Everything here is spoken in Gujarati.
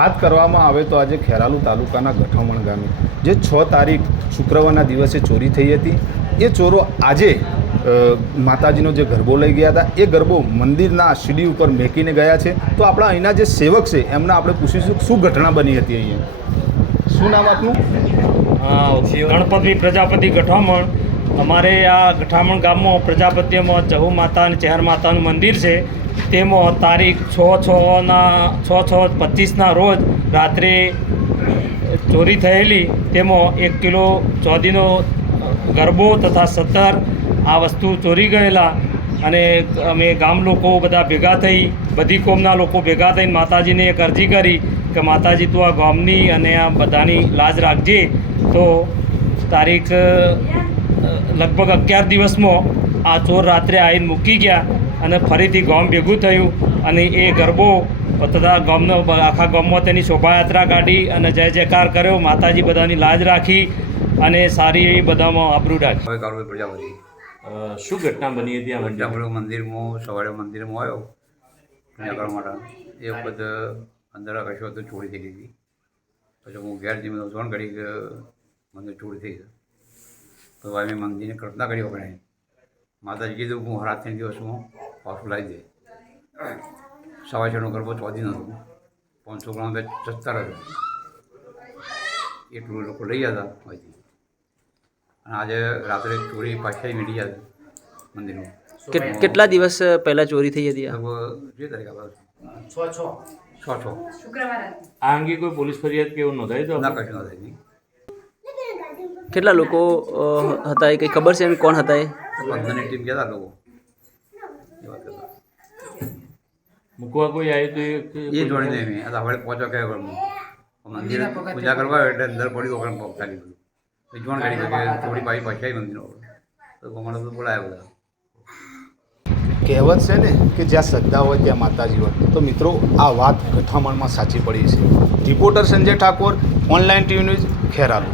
વાત કરવામાં આવે તો આજે ખેરાલુ તાલુકાના ગઠામણ ગામે જે 6 તારીખ શુક્રવારના દિવસે ચોરી થઈ હતી, એ ચોરો આજે માતાજીનો જે ગરબો લઈ ગયા હતા એ ગરબો મંદિરના સીડી ઉપર મેકીને ગયા છે. તો આપણા અહીંના જે સેવક છે એમને આપણે પૂછીશું શું ઘટના બની હતી અહીંયા. શું નામ આપનું? ગણપતિ પ્રજાપતિ ગઠામણ. અમારે આ ગઠામણ ગામમાં પ્રજાપતિમાં ચહુ માતા અને ચહેર માતાનું મંદિર છે. તેમાં તારીખ 6/6/25ના રોજ રાત્રે ચોરી થયેલી. તેમાં 1 કિલો ચોદીનો ગરબો તથા 17 આ વસ્તુ ચોરી ગયેલા. અને અમે ગામ લોકો બધા ભેગા થઈ, બધી કોમના લોકો ભેગા થઈને માતાજીને એક અરજી કરી કે માતાજી તું આ ગામની અને આ બધાની લાજ રાખજે. તો તારીખ લગભગ 11 દિવસમાં આ ચોર રાત્રે આવીને મૂકી ગયા અને ફરીથી ગામ ભેગું થયું અને એ ગરબો તથા ગામનો આખા ગામમાં તેની શોભાયાત્રા કાઢી અને જય જયકાર કર્યો. માતાજી બધાની લાજ રાખી અને સારી એવી બધામાં આબરૂ રાખી. પ્રજાપતિ શું ઘટના બની હતી આ મંદિરમાં સવારે મંદિરમાં આવ્યો પૂજા કરવા માટે. એ વખત અંદર કશો હતું ચોરી થઈ ગઈ હતી. પછી હું ઘેર જઈને ફોન કરી કે મંદિર ચોરી થઈ ગઈ. તો ભાઈ મેં મંદિરની કલ્પના કરી આપણે માતાજી કીધું હું રાતના દિવસમાં પાછું લાવી દે. સવા છનો ગરબો ચોદી નહોતું, 500 ગ્રામ 17 હતું. એટલું લોકો લઈ જતા અહીંથી. અને આજે રાત્રે ચોરી પાછી મીડી જાય મંદિરમાં. કેટલા દિવસ પહેલા ચોરી થઈ હતી? લગભગ 2 તારીખ આપણે 6 આ અંગે કોઈ પોલીસ ફરિયાદ કે એવું નોંધાઈ તો ના કશું ના થાય. કેટલા લોકો હતા? એ કંઈ ખબર છે એમ કોણ હતા એ? 15ની ટીમ ગયા હતા લોકો. એ વાત કરતા મૂકવા કોઈ આવ્યું તો એ જોડી નહીં મેં હવે પહોંચો કયા ઘરમાં મંદિર પૂજા કરવા એટલે અંદર પડ્યું વગર પગ ચાલી બધું. એ જોણ કરી કે થોડી પાછી પાછી આવી મંદિર તો અમારે તો બોલાયા બધા. કહેવત છે ને કે જ્યાં શ્રદ્ધા હોય ત્યાં માતાજી હોય. તો મિત્રો આ વાત ગઠામણમાં સાચી પડી છે. Reporter Sanjay Thakor, online TV news, Kheralu.